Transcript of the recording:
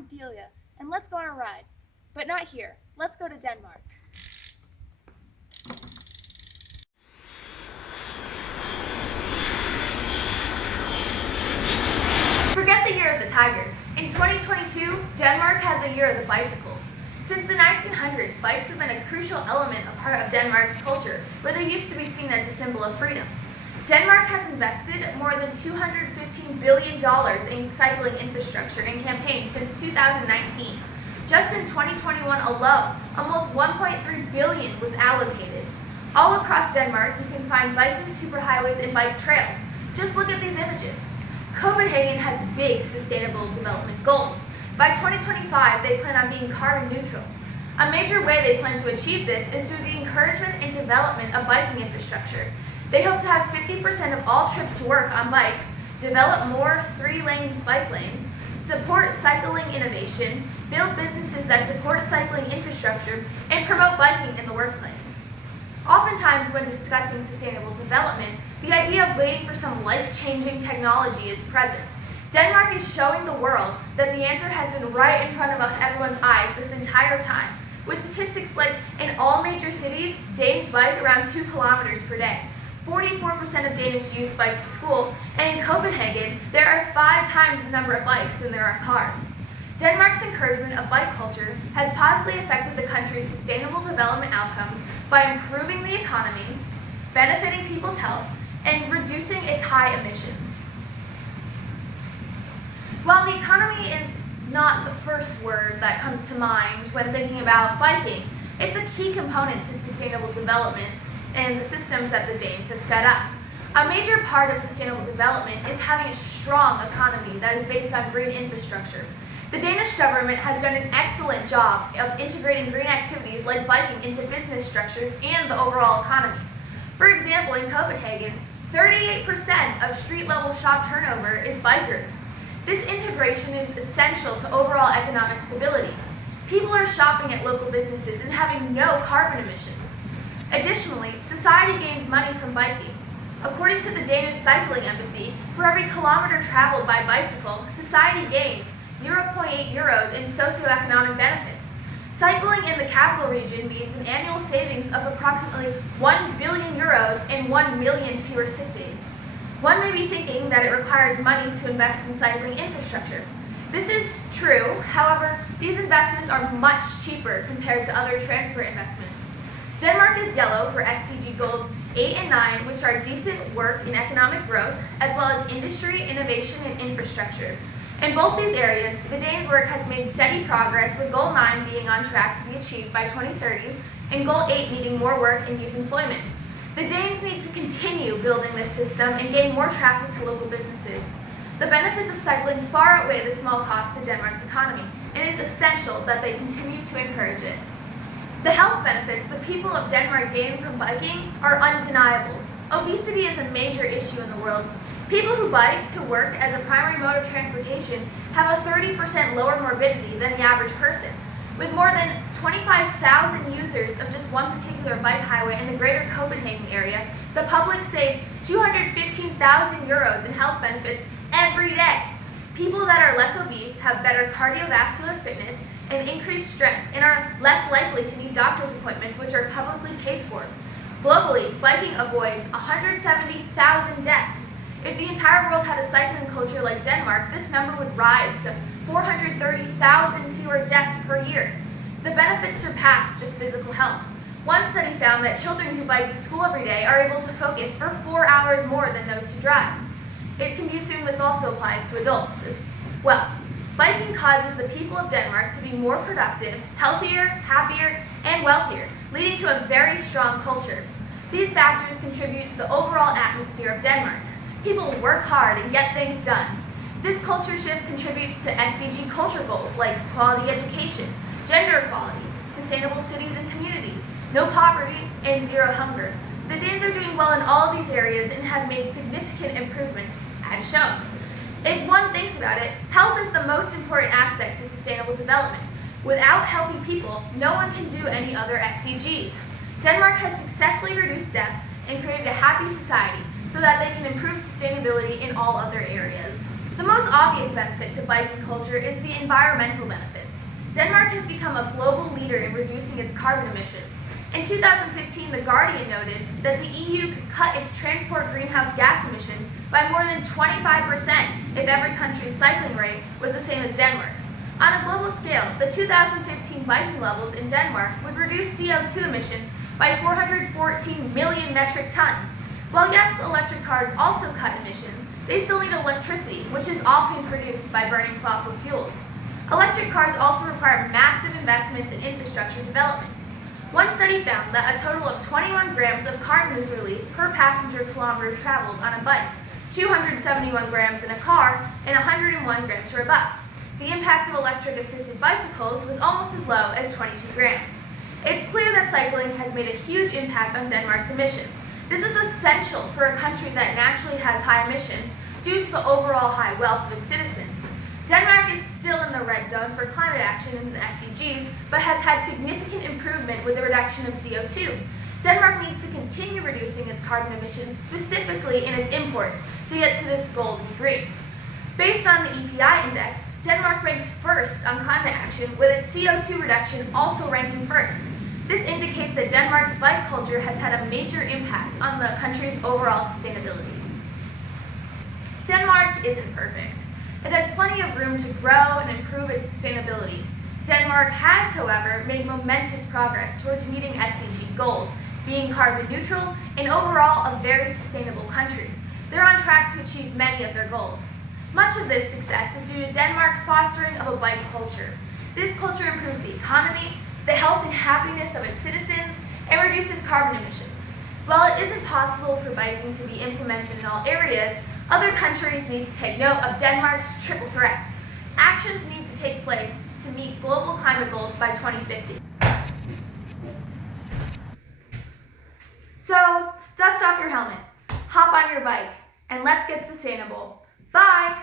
I'm Delia, and let's go on a ride. But not here. Let's go to Denmark. Forget the year of the tiger. In 2022, Denmark had the year of the bicycle. Since the 1900s, bikes have been a crucial element, a part of Denmark's culture, where they used to be seen as a symbol of freedom. Denmark has invested more than $215 billion in cycling infrastructure and campaigns since 2019. Just in 2021 alone, almost $1.3 billion was allocated. All across Denmark, you can find biking superhighways and bike trails. Just look at these images. Copenhagen has big sustainable development goals. By 2025, they plan on being carbon neutral. A major way they plan to achieve this is through the encouragement and development of biking infrastructure. They hope to have 50% of all trips to work on bikes, develop more 3-lane bike lanes, support cycling innovation, build businesses that support cycling infrastructure, and promote biking in the workplace. Oftentimes, when discussing sustainable development, the idea of waiting for some life-changing technology is present. Denmark is showing the world that the answer has been right in front of everyone's eyes this entire time, with statistics like in all major cities, Danes bike around 2 kilometers per day. 44% of Danish youth bike to school, and in Copenhagen, there are 5 times the number of bikes than there are cars. Denmark's encouragement of bike culture has positively affected the country's sustainable development outcomes by improving the economy, benefiting people's health, and reducing its high emissions. While the economy is not the first word that comes to mind when thinking about biking, it's a key component to sustainable development and the systems that the Danes have set up. A major part of sustainable development is having a strong economy that is based on green infrastructure. The Danish government has done an excellent job of integrating green activities like biking into business structures and the overall economy. For example, in Copenhagen, 38% of street-level shop turnover is bikers. This integration is essential to overall economic stability. People are shopping at local businesses and having no carbon emissions. Additionally, society gains money from biking. According to the Danish Cycling Embassy, for every kilometer traveled by bicycle, society gains 0.8 euros in socioeconomic benefits. Cycling in the capital region means an annual savings of approximately 1 billion euros and 1 million fewer sick days. One may be thinking that it requires money to invest in cycling infrastructure. This is true, however, these investments are much cheaper compared to other transport investments. Denmark is yellow for SDG goals 8 and 9, which are decent work in economic growth, as well as industry, innovation, and infrastructure. In both these areas, the Danes' work has made steady progress, with Goal 9 being on track to be achieved by 2030, and Goal 8 needing more work in youth employment. The Danes need to continue building this system and gain more traffic to local businesses. The benefits of cycling far outweigh the small costs to Denmark's economy, and it is essential that they continue to encourage it. The health benefits the people of Denmark gain from biking are undeniable. Obesity is a major issue in the world. People who bike to work as a primary mode of transportation have a 30% lower morbidity than the average person. With more than 25,000 users of just one particular bike highway in the greater Copenhagen area, the public saves 215,000 euros in health benefits every day. People that are less obese have better cardiovascular fitness and increased strength and are less likely to need doctor's appointments, which are publicly paid for. Globally, biking avoids 170,000 deaths. If the entire world had a cycling culture like Denmark, this number would rise to 430,000 fewer deaths per year. The benefits surpass just physical health. One study found that children who bike to school every day are able to focus for 4 hours more than those who drive. It can be assumed this also applies to adults as well. Biking causes the people of Denmark to be more productive, healthier, happier, and wealthier, leading to a very strong culture. These factors contribute to the overall atmosphere of Denmark. People work hard and get things done. This culture shift contributes to SDG culture goals like quality education, gender equality, sustainable cities and communities, no poverty, and zero hunger. The Danes are doing well in all of these areas and have made significant improvements, as shown. If one thinks about it, health is the most important aspect to sustainable development. Without healthy people, no one can do any other SDGs. Denmark has successfully reduced deaths and created a happy society so that they can improve sustainability in all other areas. The most obvious benefit to biking culture is the environmental benefits. Denmark has become a global leader in reducing its carbon emissions. In 2015, The Guardian noted that the EU could cut its transport greenhouse gas emissions by more than 25% if every country's cycling rate was the same as Denmark's. On a global scale, the 2015 biking levels in Denmark would reduce CO2 emissions by 414 million metric tons. While yes, electric cars also cut emissions, they still need electricity, which is often produced by burning fossil fuels. Electric cars also require massive investments in infrastructure development. One study found that a total of 21 grams of carbon is released per passenger kilometer traveled on a bike, 271 grams in a car, and 101 grams for a bus. The impact of electric-assisted bicycles was almost as low as 22 grams. It's clear that cycling has made a huge impact on Denmark's emissions. This is essential for a country that naturally has high emissions due to the overall high wealth of its citizens. Denmark is still in the red zone for climate action in the SDGs, but has had significant improvement with the reduction of CO2. Denmark needs to continue reducing its carbon emissions, specifically in its imports, to get to this goal to be green. Based on the EPI index, Denmark ranks first on climate action, with its CO2 reduction also ranking first. This indicates that Denmark's bike culture has had a major impact on the country's overall sustainability. Denmark isn't perfect. It has plenty of room to grow and improve its sustainability. Denmark has, however, made momentous progress towards meeting SDG goals, being carbon neutral and overall a very sustainable country. They're on track to achieve many of their goals. Much of this success is due to Denmark's fostering of a bike culture. This culture improves the economy, the health and happiness of its citizens, and reduces carbon emissions. While it isn't possible for biking to be implemented in all areas, other countries need to take note of Denmark's triple threat. Actions need to take place to meet global climate goals by 2050. So, dust off your helmet, hop on your bike, and let's get sustainable. Bye!